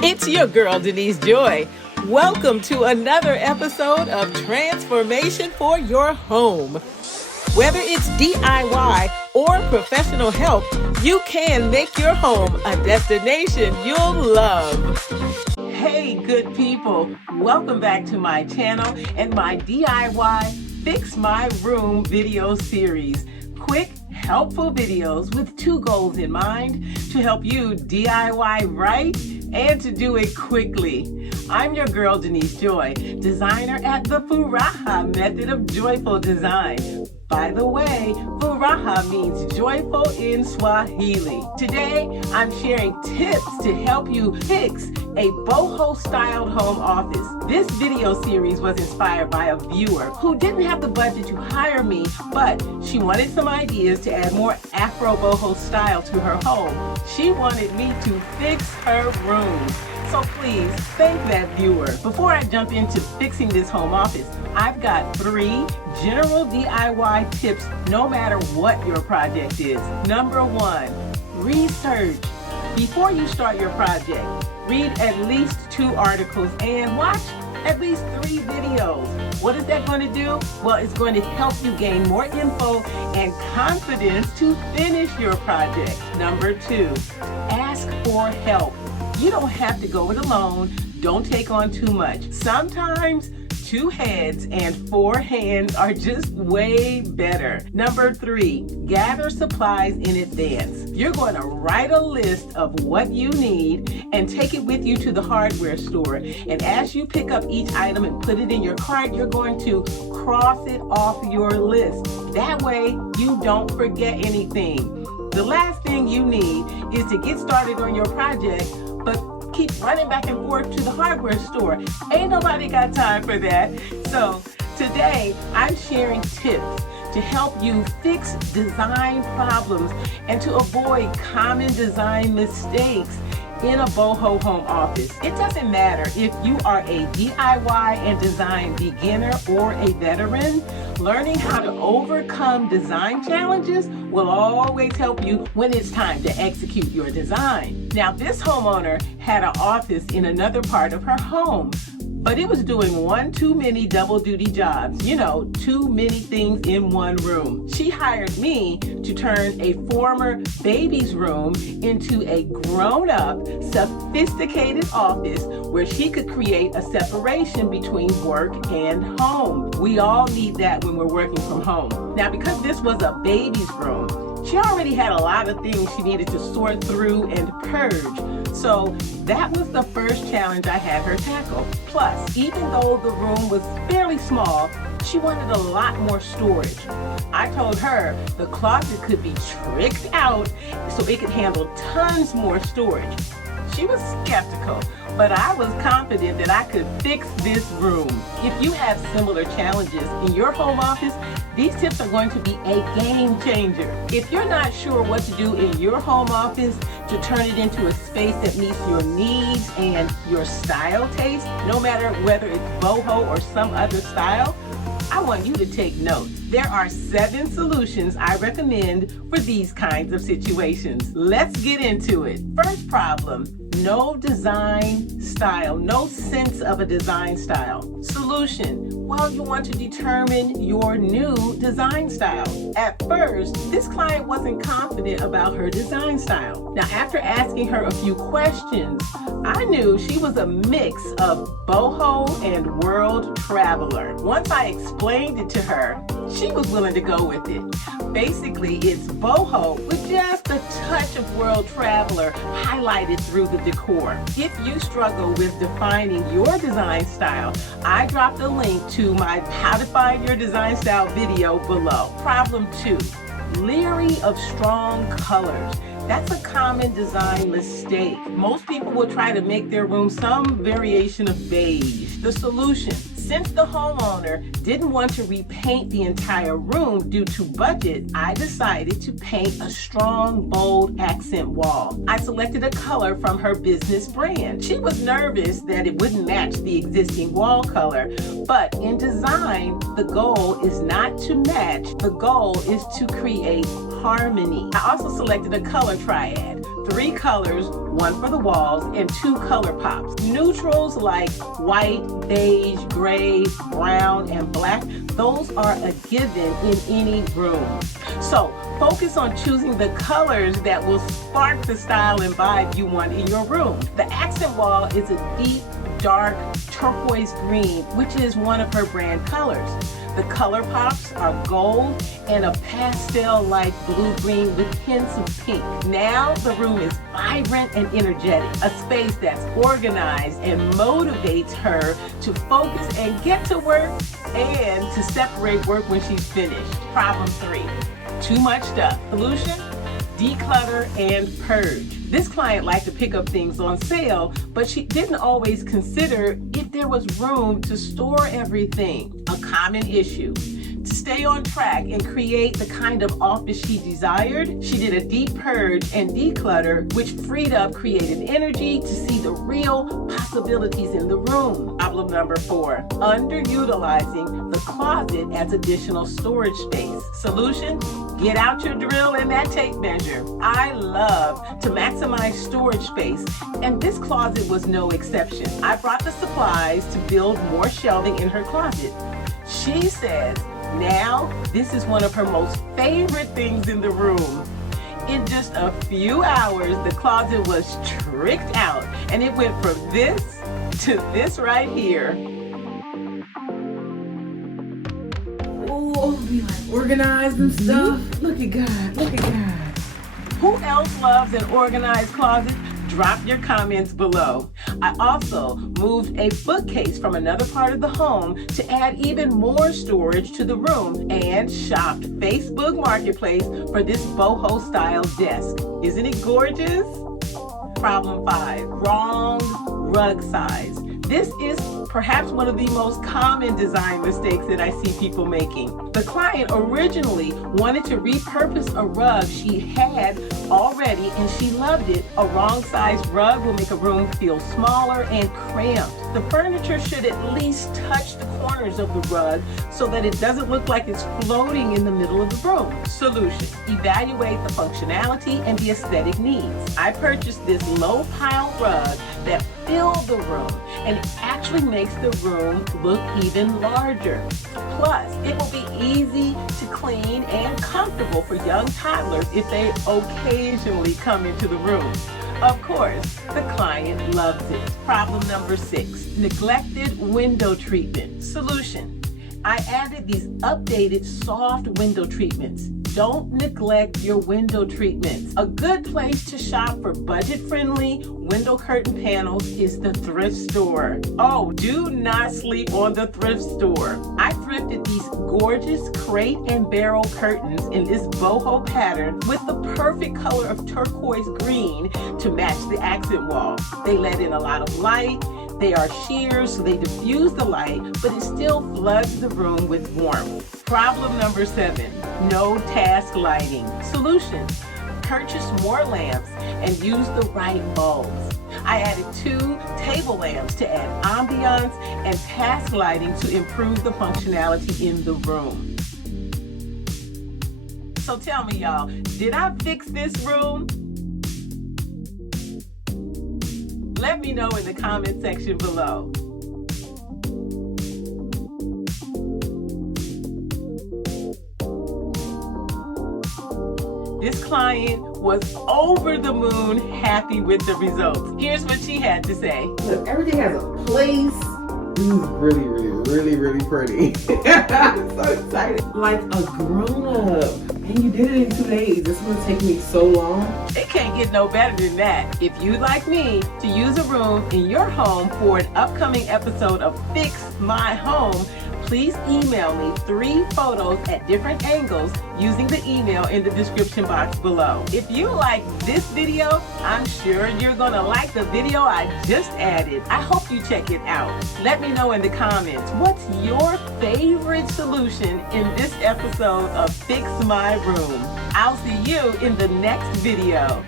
It's your girl, Denise Joy. Welcome to another episode of Transformation for Your Home. Whether it's DIY or professional help, you can make your home a destination you'll love. Hey, good people. Welcome back to my channel and my DIY Fix My Room video series. Quick, helpful videos with two goals in mind: to help you DIY right and to do it quickly. I'm your girl, Denise Joy, designer at the Furaha Method of Joyful Design. By the way, Furaha means joyful in Swahili. Today, I'm sharing tips to help you fix a boho-styled home office. This video series was inspired by a viewer who didn't have the budget to hire me, but she wanted some ideas to add more Afro-boho style to her home. She wanted me to fix her room. So please thank that viewer. Before I jump into fixing this home office, I've got 3 general DIY tips no matter what your project is. Number 1, research. Before you start your project, read at least 2 articles and watch at least 3 videos. What is that going to do? Well, it's going to help you gain more info and confidence to finish your project. Number 2, ask for help. You don't have to go it alone. Don't take on too much. Sometimes 2 heads and 4 hands are just way better. Number 3, gather supplies in advance. You're going to write a list of what you need and take it with you to the hardware store. And as you pick up each item and put it in your cart, you're going to cross it off your list. That way you don't forget anything. The last thing you need is to get started on your project, but keep running back and forth to the hardware store. Ain't nobody got time for that. So today I'm sharing tips to help you fix design problems and to avoid common design mistakes in a boho home office. It doesn't matter if you are a DIY and design beginner or a veteran. Learning how to overcome design challenges will always help you when it's time to execute your design. Now, this homeowner had an office in another part of her home, but it was doing one too many double duty jobs. You know, too many things in one room. She hired me to turn a former baby's room into a grown-up, sophisticated office where she could create a separation between work and home. We all need that when we're working from home. Now, because this was a baby's room, she already had a lot of things she needed to sort through and purge. So that was the first challenge I had her tackle. Plus, even though the room was fairly small, she wanted a lot more storage. I told her the closet could be tricked out so it could handle tons more storage. She was skeptical, but I was confident that I could fix this room. If you have similar challenges in your home office, these tips are going to be a game changer. If you're not sure what to do in your home office to turn it into a space that meets your needs and your style taste, no matter whether it's boho or some other style, I want you to take note. There are 7 solutions I recommend for these kinds of situations. Let's get into it. First problem: no design style, no sense of a design style. Solution: well, you want to determine your new design style. At first, this client wasn't confident about her design style. Now, after asking her a few questions, I knew she was a mix of boho and world traveler. Once I explained it to her, she was willing to go with it. Basically, it's boho with just a touch of world traveler highlighted through the decor. If you struggle with defining your design style, I dropped a link to my How to Find Your Design Style video below. Problem 2, leery of strong colors. That's a common design mistake. Most people will try to make their room some variation of beige. The solution: since the homeowner didn't want to repaint the entire room due to budget, I decided to paint a strong, bold accent wall. I selected a color from her business brand. She was nervous that it wouldn't match the existing wall color, but in design, the goal is not to match. The goal is to create harmony. I also selected a color triad: 3 colors, one for the walls, and 2 color pops. Neutrals like white, beige, gray, brown, and black, those are a given in any room. So focus on choosing the colors that will spark the style and vibe you want in your room. The accent wall is a deep, dark turquoise green, which is one of her brand colors. The color pops are gold and a pastel-like blue-green with hints of pink. Now the room is vibrant and energetic, a space that's organized and motivates her to focus and get to work and to separate work when she's finished. Problem 3, too much stuff. Solution, declutter and purge. This client liked to pick up things on sale, but she didn't always consider if there was room to store everything. A common issue. To stay on track and create the kind of office she desired, she did a deep purge and declutter, which freed up creative energy to see the real possibilities in the room. Problem number 4, underutilizing the closet as additional storage space. Solution, get out your drill and that tape measure. I love to maximize storage space, and this closet was no exception. I brought the supplies to build more shelving in her closet. She says, now, this is one of her most favorite things in the room. In just a few hours, the closet was tricked out, and it went from this to this right here. Oh, we like organized and stuff. Look at God, look at God. Who else loves an organized closet? Drop your comments below. I also moved a bookcase from another part of the home to add even more storage to the room and shopped Facebook Marketplace for this boho style desk. Isn't it gorgeous? Problem 5, wrong rug size. This is perhaps one of the most common design mistakes that I see people making. The client originally wanted to repurpose a rug she had already and she loved it. A wrong size rug will make a room feel smaller and cramped. The furniture should at least touch the corners of the rug so that it doesn't look like it's floating in the middle of the room. Solution, evaluate the functionality and the aesthetic needs. I purchased this low pile rug that filled the room and it actually makes the room look even larger. Plus, it will be easy to clean and comfortable for young toddlers if they occasionally come into the room. Of course, the client loves it. Problem number 6, neglected window treatment. Solution, I added these updated soft window treatments. Don't neglect your window treatments. A good place to shop for budget-friendly window curtain panels is the thrift store. Oh, do not sleep on the thrift store. I thrifted these gorgeous crate and barrel curtains in this boho pattern with the perfect color of turquoise green to match the accent wall. They let in a lot of light. They are sheer, so they diffuse the light, but it still floods the room with warmth. Problem number 7, no task lighting. Solution, purchase more lamps and use the right bulbs. I added 2 table lamps to add ambiance and task lighting to improve the functionality in the room. So tell me, y'all, did I fix this room? Let me know in the comment section below. This client was over the moon happy with the results. Here's what she had to say. Look, everything has a place. This is really pretty. I'm so excited. Like a grown-up. And you did it in 2 days. This is gonna take me so long. It can't get no better than that. If you'd like me to use a room in your home for an upcoming episode of Fix My Home, please email me 3 photos at different angles using the email in the description box below. If you like this video, I'm sure you're gonna like the video I just added. I hope you check it out. Let me know in the comments, what's your favorite solution in this episode of Fix My Room? I'll see you in the next video.